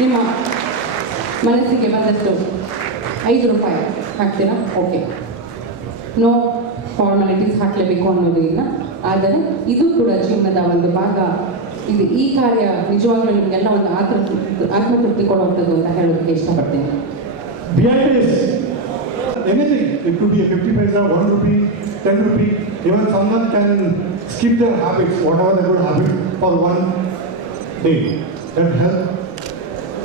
ನಿಮ್ಮ ಮನಸ್ಸಿಗೆ ಬಂದಷ್ಟು ₹5 ಹಾಕ್ತೀರಾ? ಓಕೆ, ನೋ ಫಾರ್ಮಾಲಿಟೀಸ್ ಹಾಕಲೇಬೇಕು ಅನ್ನೋದು ಇಲ್ಲ. ಆದರೆ ಇದು ಕೂಡ ಜೀವನದ ಒಂದು ಭಾಗ. ಇದು ಈ ಕಾರ್ಯ ನಿಜವಾಗ್ಲೂ ನಿಮಗೆಲ್ಲ ಒಂದು ಆತ್ಮತೃಪ್ತಿ ಕೊಡುವಂಥದ್ದು ಅಂತ ಹೇಳೋದಕ್ಕೆ ಇಷ್ಟಪಡ್ತೀನಿ. Behind this, anything, it could be a 50 paisa, 1 rupee, 10 rupee, even someone can skip their habits, whatever their good habit, for one day. That help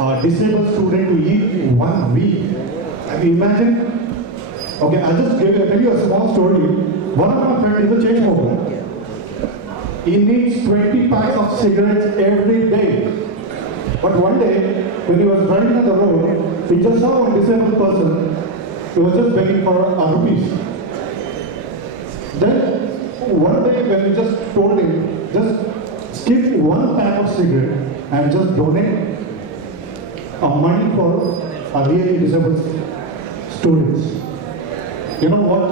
a disabled student to eat 1 week. Have you imagined? Okay, I'll just tell you a small story. One of my friends is a chain smoker. He needs 20 packs of cigarettes every day. But one day, when he was driving on the road, he just saw a disabled person. He was just begging for rupees. Then, one day when we just told him, just skip 1 pack of cigarette and just donate money for a really disabled students. You know what?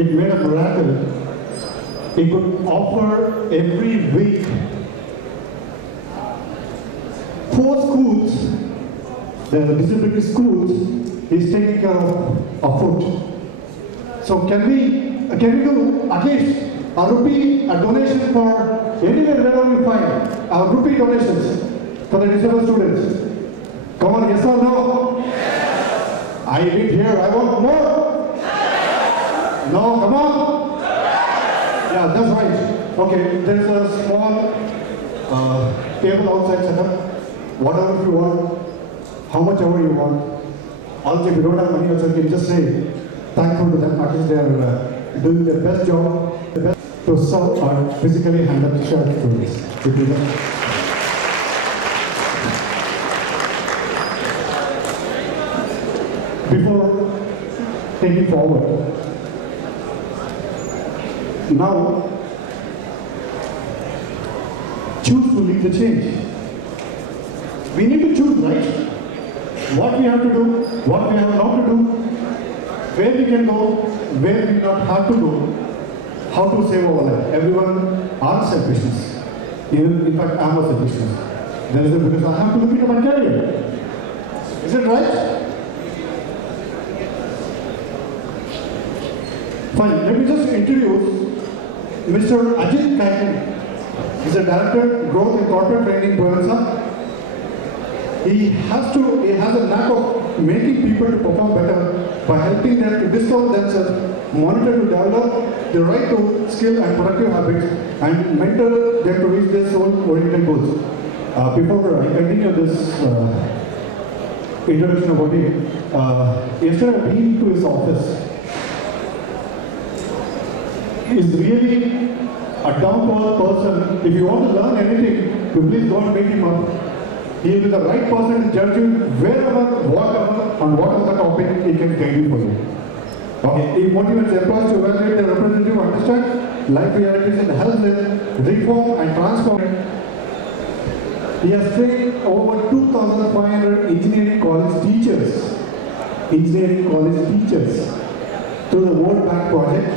It made a miracle. He could offer every week 4 schools, the disability schools, he's taking care of food. So can we do at least a rupee, a donation for anywhere wherever we find our rupee donations for the disabled students? Come on, yes or no? Yes. I did here, I want more. Yes. No, come on. Yes. Yeah, that's right. Okay, there's a small table outside set up. Whatever you want, how much ever you want. Also, if you don't have money, also you can just say thankful to them. At least they are doing their best job, the best to serve our physically handicapped students. Before taking forward, now choose to lead the change. We need to choose, right? What we have to do, what we have not to do, where we can go, where we not have to go, how to save our life. Everyone are selfishness. Even, in fact, I am a selfishness. There is a because I have to look into my career. Is it right? Fine. Let me just introduce Mr. Ajit Kaikan. He's a director, growth and corporate training, Boyansa. He has a knack of making people to perform better by helping them to discover themselves, monitor to develop the right to skill and productive habits, and mentor them to reach their soul-oriented goals. Before I continue this introduction about him, yesterday I been to his office. He is really a down-to-earth person. If you want to learn anything, you please go and meet him up. He is the right person to judge you wherever, whatever, on whatever topic he can guide you for you. Okay, he motivates employees to evaluate their representative, understand life realities and help them reform and transform. He has trained over 2,500 engineering college teachers through the World Bank project,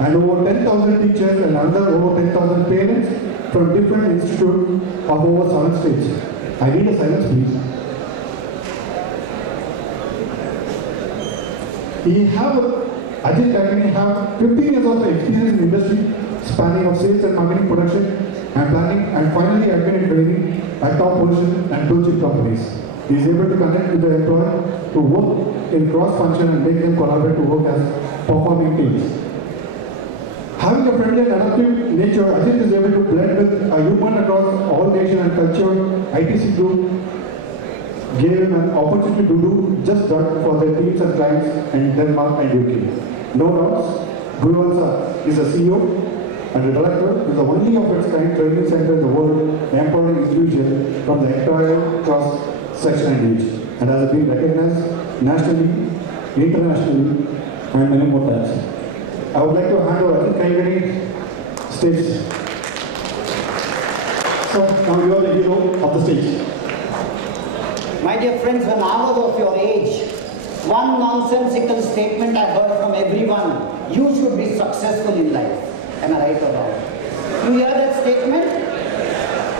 and over 10,000 teachers and another over 10,000 parents from different institutes of over 7 states. I need a silence, please. Ajit Kaikan have 15 years of experience in industry, spanning of sales and marketing, production and planning, and finally admin and training at top position and blue chip companies. He is able to connect with the employer to work in cross-function and make them collaborate to work as performing teams. Having a friendly and adaptive nature, Ajit is able to blend with a human across all nation and culture. ITC Group gave him an opportunity to do just that for their teams and clients in Denmark and UK. No doubts, Guruvansa is a CEO and a director with the only of its kind training center in the world, empowering individuals from the entire cross-section and age, and has been recognized nationally, internationally, and many more times. I would like to hand over to Kaigani stage. So now you are the hero of the stage. My dear friends, when I was of your age, one nonsensical statement I heard from everyone: you should be successful in life. Am I right or wrong? You hear that statement?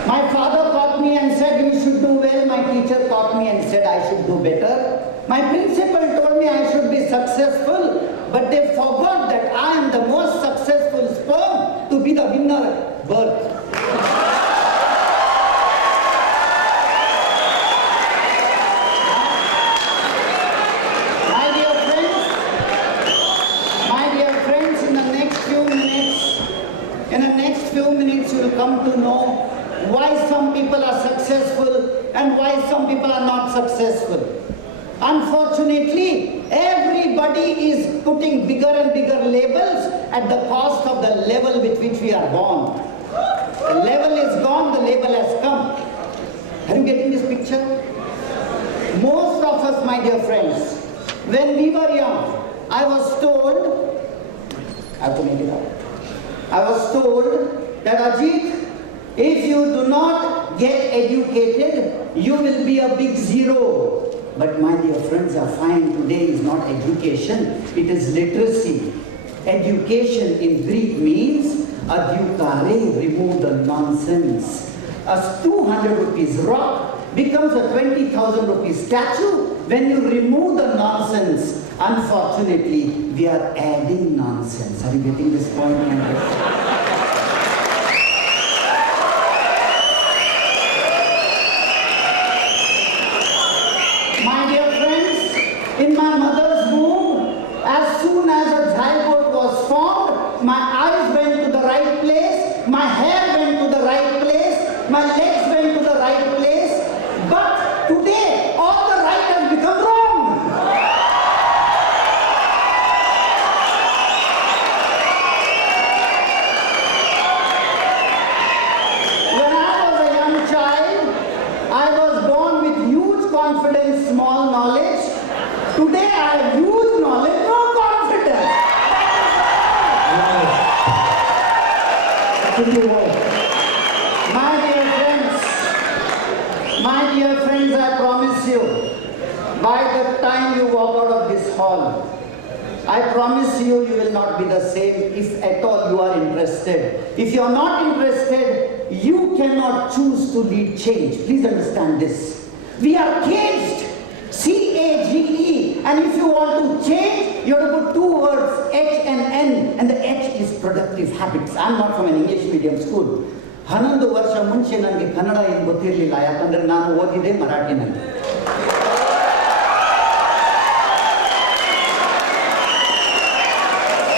My father caught me and said, you should do well. My teacher should do better. My principal told me I should be successful, but they forgot that I am the most successful sperm to be the winner at birth. You will come to know why some people are successful and why some people are not successful. Unfortunately, everybody is putting bigger and bigger labels at the cost of the level with which we are born. The level is gone, the label has come. Are you getting this picture? Most of us, my dear friends, when we were young, I was told, I have to make it up. I was told that Ajit, if you do not get educated, you will be a big zero. But my dear friends, I find today is not education, it is literacy. Education in Greek means adyukare, remove the nonsense. A 200 rupees rock becomes a 20,000 rupees statue when you remove the nonsense. Unfortunately, we are adding nonsense. Are you getting this point? In my mother's womb, as soon as a zygote was formed, my eyes went to the right place, my hair went to the right place, my legs went to the right place. But today, all the right has become wrong. When I was a young child, I was born with huge confidence, small knowledge. Today I have huge knowledge, no confidence. My dear friends, I promise you, by the time you walk out of this hall, I promise you, you will not be the same if at all you are interested. If you are not interested, you cannot choose to lead change. Please understand this. We are caged. C-A-G-E, and if you want to change, you have to put two words, H and N, and the H is productive habits. I am not from an English medium school. 11 ವರ್ಷ ಮುಂಚೆ ನನಗೆ ಕನ್ನಡ ಏನು ಗೊತ್ತಿರಲಿಲ್ಲ, ಯಾಕಂದ್ರೆ ನಾನು ಓದಿದೆ ಮರಾಠಿನಲ್ಲಿ.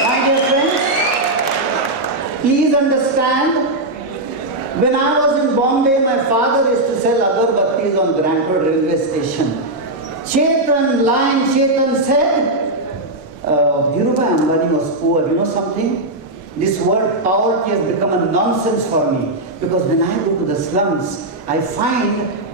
My dear friends, please understand, when I was in Bombay, my father used to sell agarbattis on Grand Road railway station. Chetan said, Dhirubhai Ambani was poor. You know something? This word poverty has become a nonsense for me. Because when I go to the slums, I find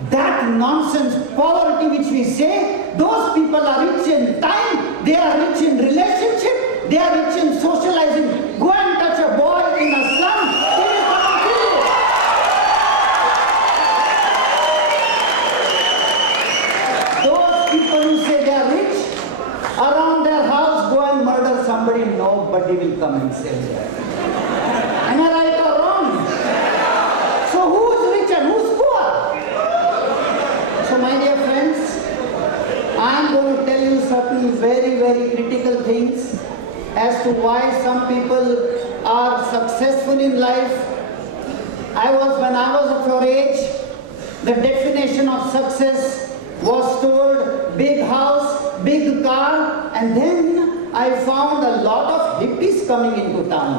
that nonsense poverty which we say, those people are rich in time, they are rich in relationship, they are rich in socializing. Go and touch a boy in a slum, they will come and kill you. People who say they are rich, around their house go and murder somebody, nobody will come and save them. Am I right or wrong? So who is rich and who is poor? So my dear friends, I am going to tell you certain very, very critical things as to why some people are successful in life. When I was of your age, the definition of success was told big house, big car, and then I found a lot of hippies coming into town.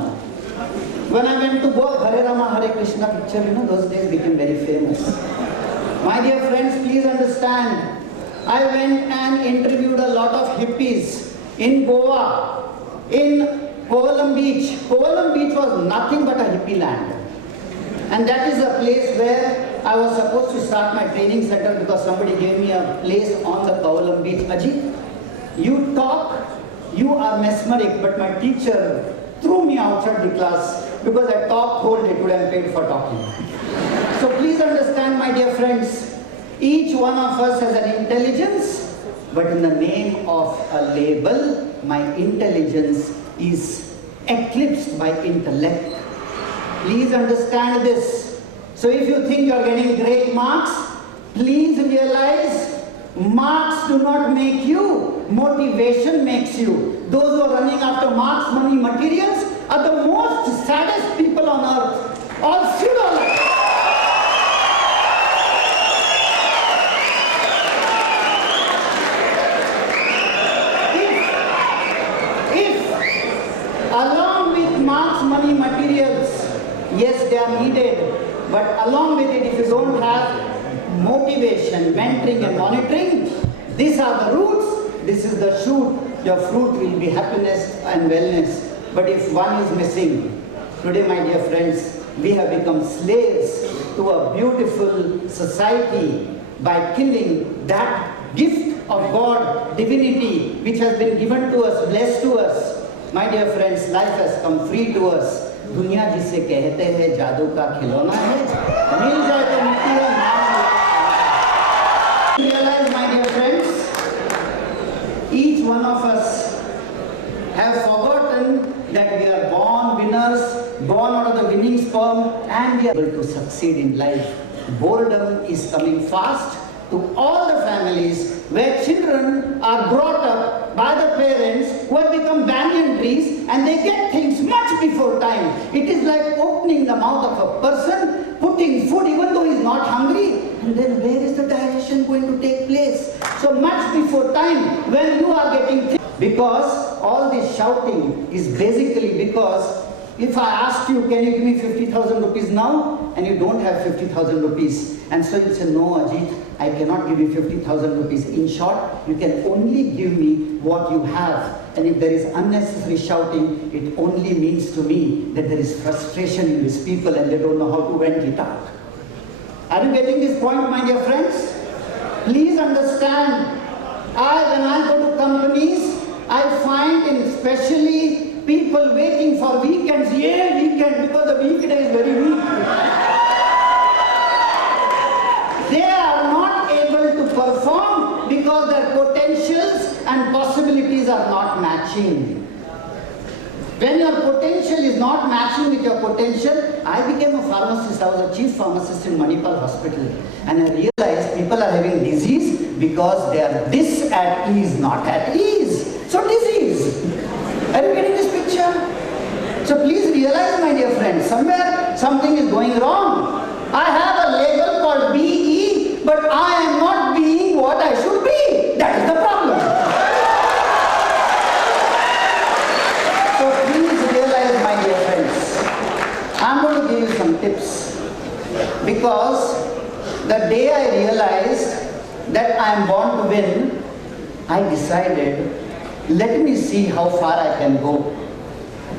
When I went to go Hare Rama Hare Krishna picture, those days became very famous. My dear friends, please understand, I went and interviewed a lot of hippies in Goa, in Kovalam Beach. Kovalam Beach was nothing but a hippie land. And that is a place where I was supposed to start my training center because somebody gave me a place on the Kovalam Beach. Ajit, you talk, you are mesmeric, but my teacher threw me outside the class because I talked whole day today and paid for talking. So please understand, my dear friends, each one of us has an intelligence, but in the name of a label, my intelligence is eclipsed by intellect. Please understand this. So if you think you are getting great marks, please realize Marks do not make you, motivation makes you. Those who are running after marks, money, materials are the most saddest people on earth. All pseudo life. If along with marks, money, materials, yes, they are needed, but along with it, if you don't have motivation, mentoring and monitoring, these are the roots, this is the shoot, your fruit will be happiness and wellness. But if one is missing, today my dear friends, we have become slaves to a beautiful society by killing that gift of God, divinity, which has been given to us, blessed to us. My dear friends, life has come free to us. दुनिया जिसे कहते हैं जादू का खिलौना है, मिल जाए तो मिट्टी है, realize, my dear friends, each one of us have forgotten that we are born winners, born out of the winning sperm, and we are able to succeed in life. Boredom is coming fast to all the families where children are brought up by the parents who have become banyan trees and they get things much before time. It is like opening the mouth of a person, putting food even though he is not hungry, and then where is the digestion going to take place? So much before time when you are getting things. Because all this shouting is basically because if I ask you, can you give me 50,000 rupees now? And you don't have 50,000 rupees. And so you say, no, Ajit, I cannot give you 50,000 rupees. In short, you can only give me what you have. And if there is unnecessary shouting, it only means to me that there is frustration in these people and they don't know how to vent it out. Are you getting this point, my dear friends? Please understand, when I go to companies, I find especially people waiting for weekends, weekend, because the weekday is very weak. They are not able to perform because their potentials and possibilities are not matching. When your potential is not matching with your potential, I became a pharmacist. I was a chief pharmacist in Manipal Hospital. And I realized people are having disease because they are dis at ease, not at ease. So disease. Are you getting this picture? So please realize, my dear friends, somewhere something is going wrong. I have a label called BE, but I am not being what I should be. That is the problem. So please realize, my dear friends, I am going to give you some tips. Because the day I realized that I am born to win, I decided, let me see how far I can go.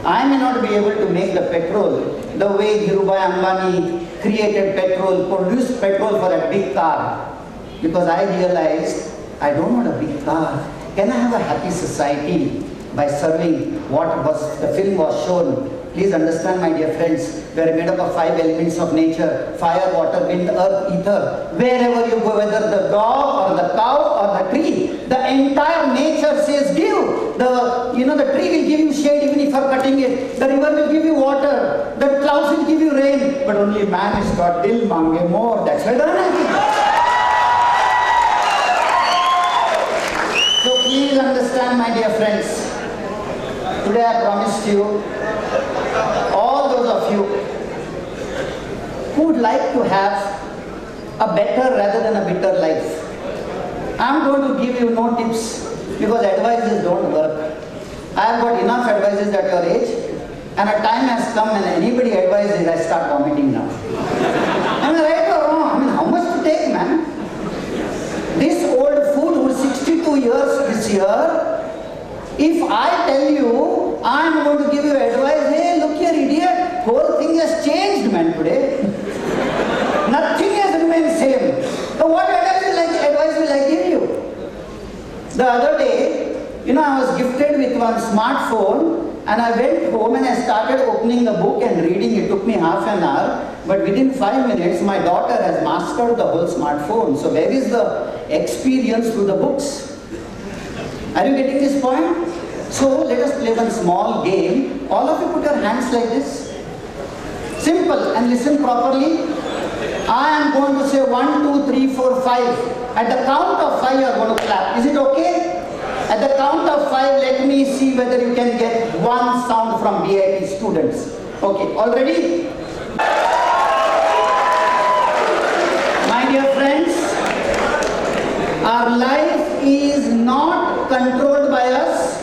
I may not be able to make the petrol the way Dhirubhai Ambani created petrol, produced petrol for a big car. Because I realized I don't want a big car. Can I have a happy society by serving what was the film was shown? Please understand, my dear friends, we are made up of 5 elements of nature: fire, water, wind, earth, ether. Wherever you go, whether the dog or the cow or the tree, the entire nature says give. The tree will give you shade even if you are cutting it. The river will give you water. The clouds will give you rain. But only man has got dil mange more. That's why there are nothing. So please understand, my dear friends. Today I promised you, all those of you who would like to have a better rather than a bitter life, I am going to give you no tips because advices don't work. I have got enough advices at your age, and a time has come when anybody advises, I start vomiting now. Am I right or wrong? I mean, how much to take, man? This old fool who is 62 years this year, if I tell you, I am going to give you advice, hey, look here, idiot, whole thing has changed, man, today. Nothing has remained same. So what advice will I give you? The other day, I was gifted with one smartphone, and I went home and I started opening the book and reading. It took me half an hour, but within 5 minutes, my daughter has mastered the whole smartphone. So where is the experience through the books? Are you getting this point? So let us play one small game. All of you put your hands like this. Simple, and listen properly. I am going to say 1, 2, 3, 4, 5. At the count of 5, you are going to clap. Is it okay? At the count of 5, let me see whether you can get one sound from BIP students. Okay, all ready? My dear friends, our life is not controlled by us.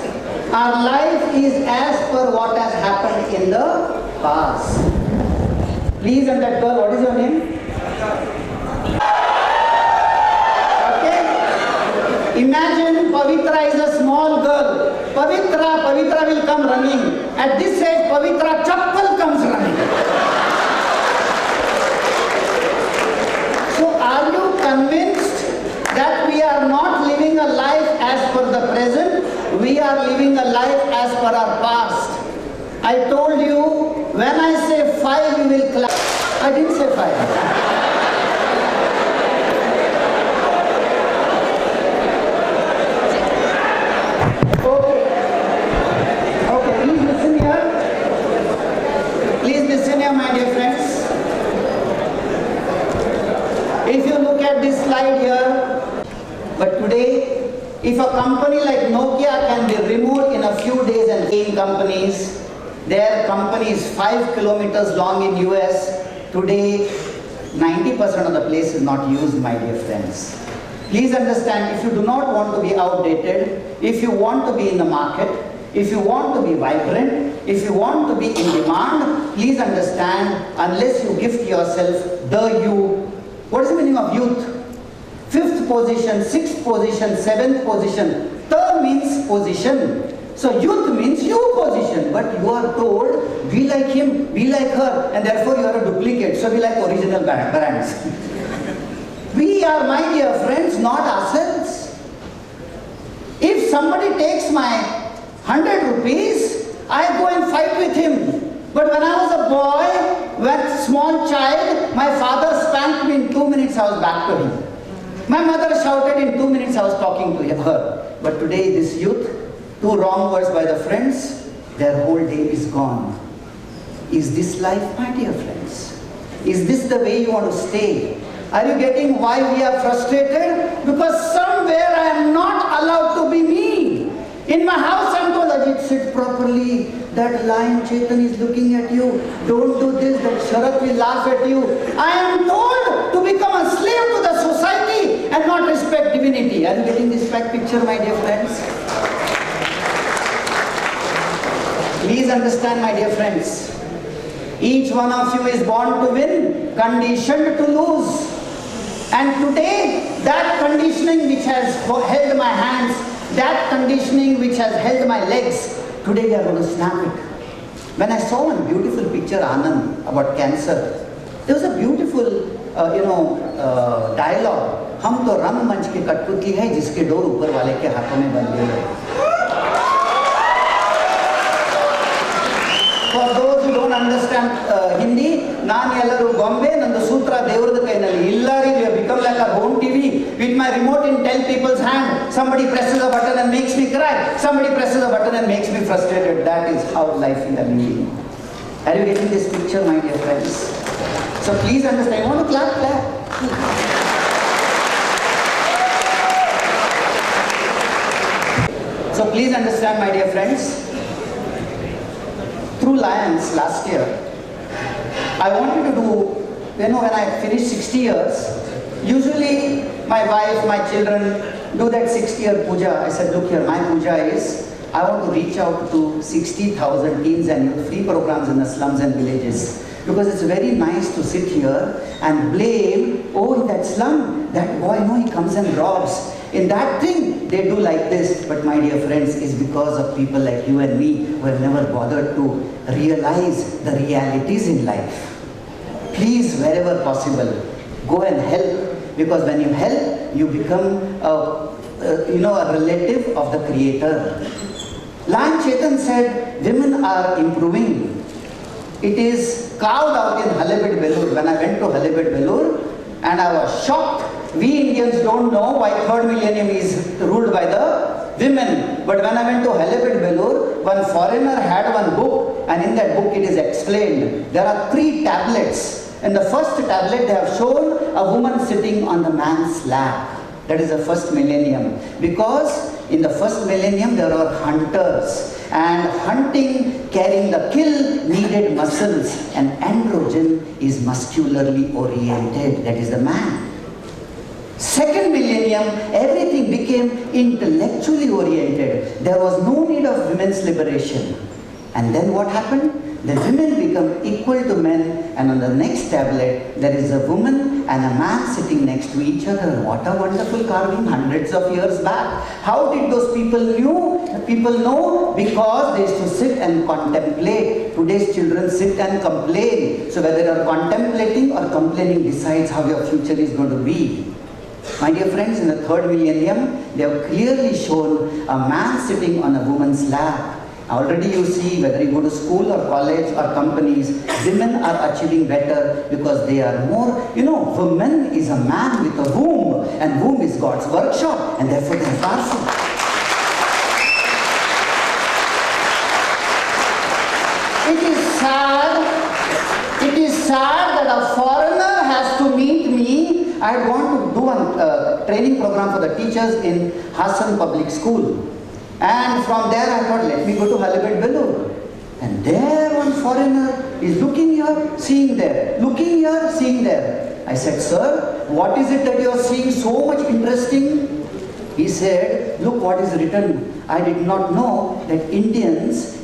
Our life is as per what has happened in the past. Please, and that girl, what is your name? Okay. Imagine Pavitra is a small girl. Pavitra will come running. At this age, Pavitra chappal comes running. So are you convinced that we are not living a life as per the present? We are living a life as per our past. I told you, when I say 5, you will clap. I didn't say 5. Okay, please listen here. Please listen here, my dear friends. If you look at this slide here, but today, if a company like Nokia can be removed in a few days and gain companies, their company is 5 kilometers long in US. Today, 90% of the place is not used, my dear friends. Please understand, if you do not want to be outdated, if you want to be in the market, if you want to be vibrant, if you want to be in demand, please understand, unless you gift yourself the you. What is the meaning of youth? 5th position, 6th position, 7th position. The means position. So youth means you position, but you are told, be like him, be like her, and therefore you are a duplicate. So be like original brands. We are, my dear friends, not ourselves. If somebody takes my 100 rupees, I go and fight with him. But when I was a boy, when small child, my father spanked me in 2 minutes, I was back to him. My mother shouted in 2 minutes, I was talking to her. But today this youth, 2 wrong words by the friends, their whole day is gone. Is this life, my dear friends? Is this the way you want to stay? Are you getting why we are frustrated? Because somewhere I am not allowed to be me. In my house I am told, Ajit, sit properly. That lion Chetan is looking at you. Don't do this, that Sharat will laugh at you. I am told to become a slave to the society and not respect divinity. Are you getting this back picture, my dear friends? Please understand, my dear friends. Each one of you is born to win, conditioned to lose. And today, that conditioning which has held my hands, that conditioning which has held my legs, today we are going to snap it. When I saw one beautiful picture, Anand, about cancer, there was a beautiful, dialogue. हम तो रंगमंच के कठपुतली हैं जिसके door ऊपर वाले के हाथों में बंध गए. For those who don't understand Hindi, Naan Ellaru Bombay, Nandu Sutra Devrada Kainali. Illari, we have become like a home TV. With my remote in 10 people's hand, somebody presses a button and makes me cry. Somebody presses a button and makes me frustrated. That is how life is living. Are you getting this picture, my dear friends? So please understand. You want to clap? Clap. So please understand, my dear friends. Through Lions last year, I wanted to do, when I finished 60 years, usually my wife, my children do that 60-year puja. I said, look here, my puja is, I want to reach out to 60,000 teens and youth free programs in the slums and villages. Because it's very nice to sit here and blame, oh, in that slum, that boy, he comes and robs. In that thing, they do like this. But my dear friends, it's because of people like you and me who have never bothered to realize the realities in life. Please, wherever possible, go and help. Because when you help, you become a relative of the Creator. Lion Chetan said, women are improving. It is carved out in Halebid Belur. When I went to Halebid Belur, and I was shocked. We Indians don't know why 3rd millennium is ruled by the women. But when I went to Halebid Belur, one foreigner had one book, and in that book it is explained. There are 3 tablets. In the first tablet, they have shown a woman sitting on the man's lap. That is the first millennium. Because in the first millennium, there are hunters. And hunting, carrying the kill, needed muscles. And androgen is muscularly oriented. That is the man. Second millennium, everything became intellectually oriented. There was no need of women's liberation. And then what happened? The women become equal to men, and on the next tablet, there is a woman and a man sitting next to each other. What a wonderful carving hundreds of years back. How did those people know? Because they used to sit and contemplate. Today's children sit and complain. So whether you are contemplating or complaining decides how your future is going to be. My dear friends, in the third millennium, they have clearly shown a man sitting on a woman's lap. Already you see, whether you go to school or college or companies, women are achieving better because they are more, woman is a man with a womb, and womb is God's workshop, and therefore they are powerful. It is sad that a foreigner has to meet me. I had gone to do a training program for the teachers in Hassan Public School. And from there I thought, let me go to Halibut Bangalore. And there one foreigner is looking here, seeing there. Looking here, seeing there. I said, sir, what is it that you are seeing so much interesting? He said, look what is written. I did not know that Indians